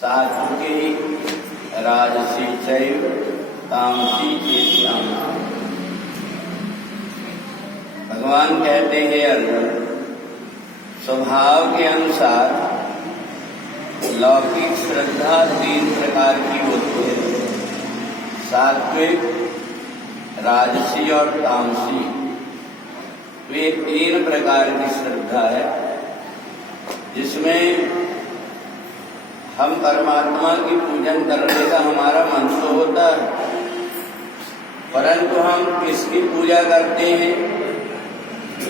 सात्विकी राजसी चैव तामसी चेष्टाम। भगवान कहते हैं अर्जुन, स्वभाव के अनुसार लौकिक श्रद्धा 3 प्रकार की होती है, सात्विक, राजसी और तामसी। वे 3 प्रकार की श्रद्धा है जिसमें हम परमात्मा की पूजन करने का हमारा मन तो होता है, परंतु हम किसकी पूजा करते हैं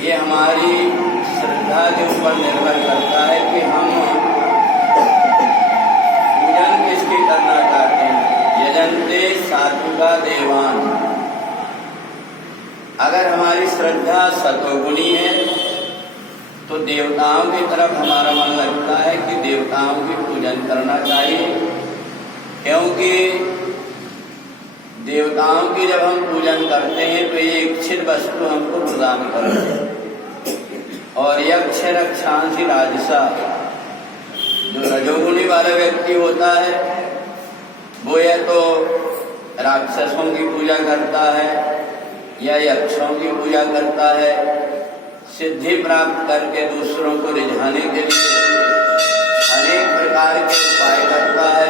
ये हमारी श्रद्धा के ऊपर निर्भर करता है कि हम पूजन किसकी करना चाहते हैं। यजन्ते सात्विका देवान। अगर हमारी श्रद्धा सतोगुणी है तो देवताओं की तरफ हमारा मन लगता है कि देवताओं की पूजन करना चाहिए, क्योंकि देवताओं की जब हम पूजन करते हैं तो ये इच्छित वस्तु हमको प्रदान करते हैं। और यक्ष रक्षांसी राजसा, जो रजोगुणी वाला व्यक्ति होता है वो या तो राक्षसों की पूजा करता है या यक्षों की पूजा करता है, सिद्धि प्राप्त करके दूसरों को रिझाने के लिए अनेक प्रकार के उपाय करता है।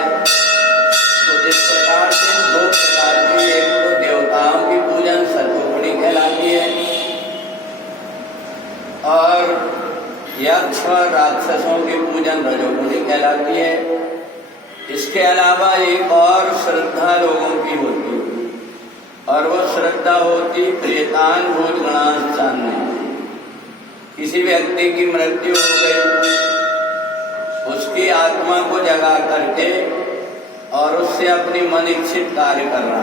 तो इस प्रकार से 2 प्रकार की, एक तो देवताओं की पूजन सतोगुणी कहलाती है और यक्ष और राक्षसों की पूजन रजोगुणी कहलाती है। इसके अलावा एक और श्रद्धा लोगों की होती है और वो श्रद्धा होती प्रेतान भूतगणाश्चान्य। किसी व्यक्ति की मृत्यु हो गई, उसकी आत्मा को जगा करके और उससे अपनी मन इच्छित कार्य करना।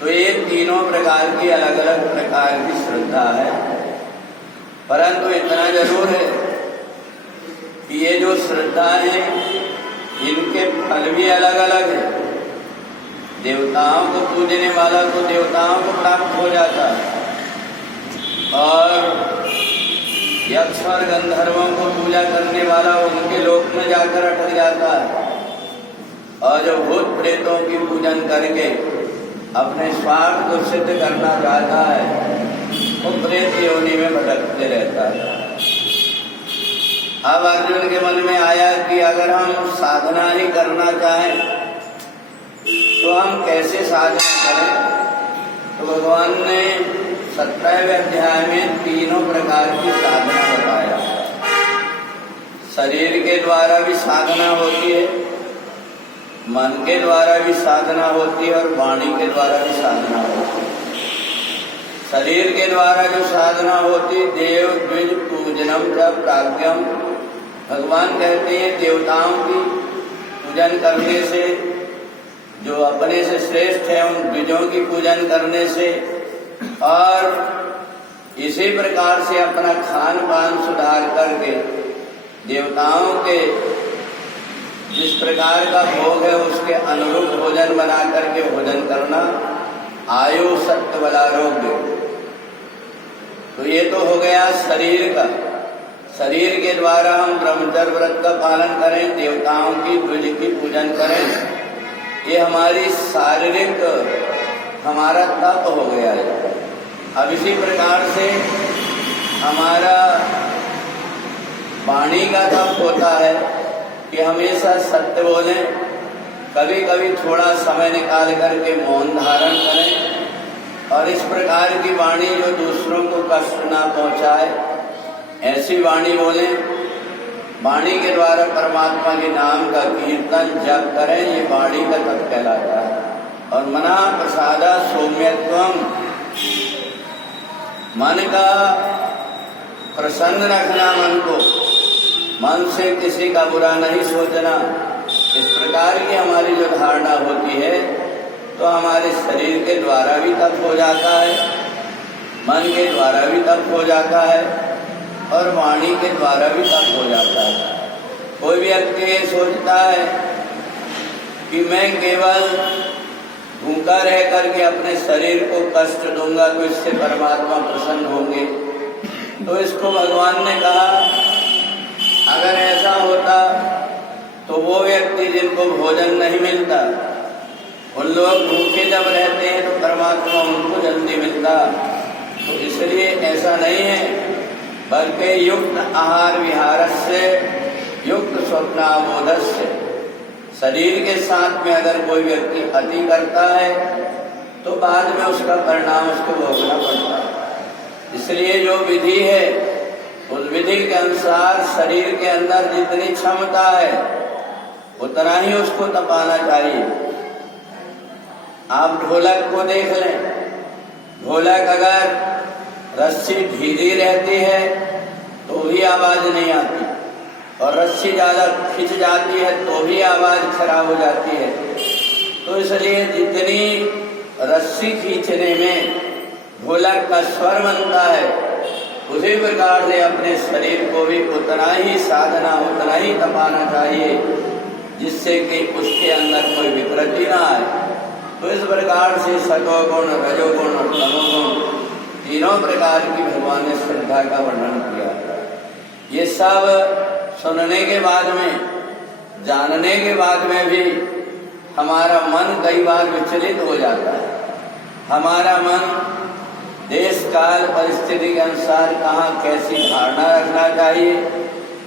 तो ये 3 प्रकार की अलग अलग प्रकार की श्रद्धा है, परंतु इतना जरूर है कि ये जो श्रद्धा है इनके फल भी अलग अलग है। देवताओं को पूजने वाला तो देवताओं को प्राप्त हो जाता है और यक्ष और गंधर्वों को पूजा करने वाला उनके लोक में जाकर अटक जाता है, और जो भूत प्रेतों की पूजन करके अपने स्वार्थ को सिद्ध करना चाहता है वो प्रेत योनि में भटकते रहता है। अब अर्जुन के मन में आया कि अगर हम साधना ही करना चाहें तो हम कैसे साधना करें। तो भगवान ने 17वें अध्याय में 3 प्रकार की साधना बताया। शरीर के द्वारा भी साधना होती है, मन के द्वारा भी साधना होती है और वाणी के द्वारा भी साधना होती है। शरीर के द्वारा जो साधना होती, देव द्विज पूजनम च प्राज्ञम। भगवान कहते हैं देवताओं की पूजन करने से, जो अपने से श्रेष्ठ है उन द्विजों की पूजन करने से, और इसी प्रकार से अपना खान पान सुधार करके देवताओं के जिस प्रकार का भोग है उसके अनुरूप भोजन बना करके भोजन करना, आयु सत्य बलारोग्य। तो ये तो हो गया शरीर का। शरीर के द्वारा हम ब्रह्मचर्य व्रत का पालन करें, देवताओं की द्विज की पूजन करें, ये हमारी शारीरिक हमारा तप हो गया है। अब इसी प्रकार से हमारा वाणी का तप होता है कि हमेशा सत्य बोलें, कभी कभी थोड़ा समय निकाल करके मौन धारण करें और इस प्रकार की वाणी जो दूसरों को कष्ट ना पहुंचाए ऐसी वाणी बोलें। वाणी के द्वारा परमात्मा के नाम का कीर्तन जप करें, ये वाणी का तप कहलाता है। और मना प्रसादा सौम्यत्वम, मन का प्रसन्न रखना, मन को, मन से किसी का बुरा नहीं सोचना। इस प्रकार की हमारी जो धारणा होती है तो हमारे शरीर के द्वारा भी तप हो जाता है, मन के द्वारा भी तप हो जाता है और वाणी के द्वारा भी तप हो जाता है। कोई व्यक्ति ये सोचता है कि मैं केवल भूखा रह करके अपने शरीर को कष्ट दूंगा तो इससे परमात्मा प्रसन्न होंगे, तो इसको भगवान ने कहा अगर ऐसा होता तो वो व्यक्ति जिनको भोजन नहीं मिलता, उन लोग भूखे जब रहते हैं तो परमात्मा उनको जल्दी मिलता। तो इसलिए ऐसा नहीं है, बल्कि युक्त आहार विहारस्य युक्त स्वप्नाबोधस्य, शरीर के साथ में अगर कोई व्यक्ति अति करता है तो बाद में उसका परिणाम उसको भोगना पड़ता है। इसलिए जो विधि है उस विधि के अनुसार शरीर के अंदर जितनी क्षमता है उतना ही उसको तपाना चाहिए। आप ढोलक को देख लें, ढोलक अगर रस्सी ढीली रहती है तो भी आवाज नहीं आती, और रस्सी ज्यादा खिंच जाती है तो भी आवाज खराब हो जाती है। तो इसलिए जितनी रस्सी खींचने में ढोलक का स्वर बनता है, उसी प्रकार से अपने शरीर को भी उतना ही साधना, उतना ही तपाना चाहिए, जिससे कि उसके अंदर कोई विकृति ना आए। तो इस प्रकार से सतोगुण, रजोगुण और तमोगुण तीनों प्रकार की भगवान ने श्रद्धा का वर्णन किया। ये सब सुनने के बाद में, जानने के बाद में भी हमारा मन कई बार विचलित हो जाता है। हमारा मन देश काल परिस्थिति के अनुसार कहाँ कैसी धारणा रखना चाहिए,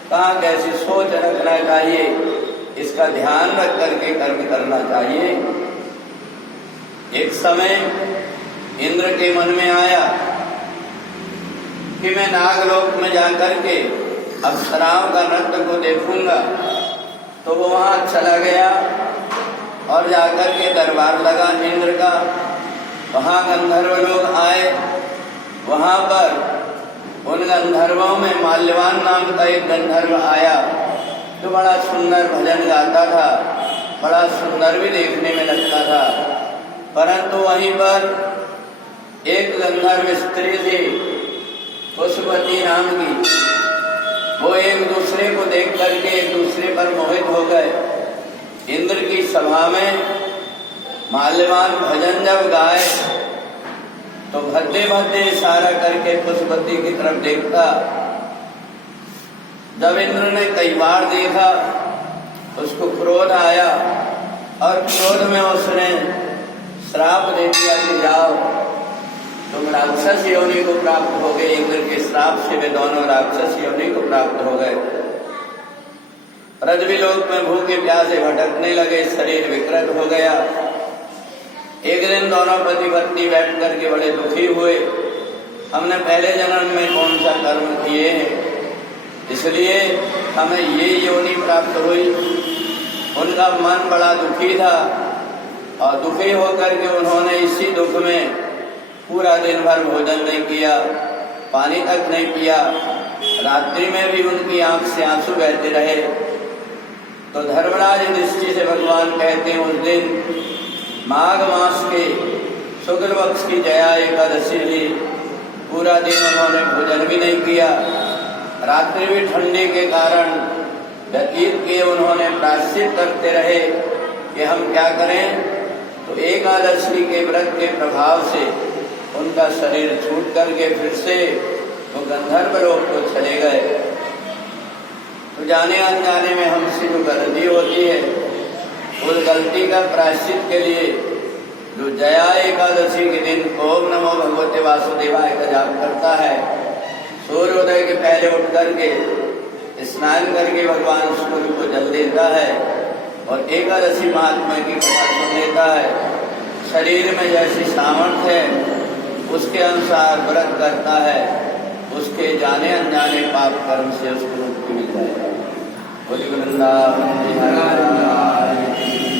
कहाँ कैसी सोच रखना चाहिए, इसका ध्यान रख करके कर्म करना चाहिए। एक समय इंद्र के मन में आया कि मैं नागलोक में जाकर के अप्सराओं का नृत्य को देखूंगा। तो वो वहां चला गया और जाकर के दरबार लगा इंद्र का। वहां गंधर्व लोग आए। वहां पर उन गंधर्वों में माल्यवान नाम का एक गंधर्व आया जो बड़ा सुंदर भजन गाता था, बड़ा सुंदर भी देखने में लगता था। परंतु वहीं पर एक गंधर्व स्त्री थी, पुष्पवती नाम की। वो एक दूसरे को देख करके एक दूसरे पर मोहित हो गए। इंद्र की सभा में माल्यवान भजन जब गाए तो भद्दे भद्दे इशारा करके पुष्पवती की तरफ देखता। जब इंद्र ने कई बार देखा, उसको क्रोध आया और क्रोध में उसने श्राप दे दिया कि जाओ तुम राक्षस योनि को प्राप्त हो गए। इंद्र के श्राप से वे दोनों राक्षस योनि को प्राप्त हो गए। पृथ्वी लोक में भूखे प्यासे भटकने लगे, शरीर विकृत हो गया। एक दिन दोनों पति पत्नी बैठ करके बड़े दुखी हुए, हमने पहले जन्म में कौन सा कर्म किए हैं, इसलिए हमें ये योनि प्राप्त हुई। उनका मन बड़ा दुखी था और दुखी होकर के उन्होंने इसी दुख में पूरा दिन भर भोजन नहीं किया, पानी तक नहीं पिया। रात्रि में भी उनकी आंख से आंसू बहते रहे। तो धर्मराज दृष्टि से भगवान कहते हैं उस दिन माघ मास के शुक्ल पक्ष की जया एकादशी थी। पूरा दिन उन्होंने भोजन भी नहीं किया, रात्रि भी ठंडी के कारण व्यतीत किए। उन्होंने प्रायश्चित करते रहे कि हम क्या करें। तो एकादशी के व्रत के प्रभाव से उनका शरीर छूट करके फिर से वो गंधर्व लोक को चले गए। तो जाने अनजाने में हमसे जो गलती होती है, उस गलती का प्रायश्चित के लिए जो जया एकादशी के दिन ओम नमो भगवते वासुदेवाय का जाप करता है, सूर्योदय के पहले उठ करके स्नान करके भगवान सूर्य को जल देता है और एकादशी महात्मा की कथा सुन लेता है। शरीर में जैसी सामर्थ्य है उसके अनुसार व्रत करता है, उसके जाने अनजाने पाप कर्म से उसको मुक्ति मिल जाएगा। बोलिए वृंदावन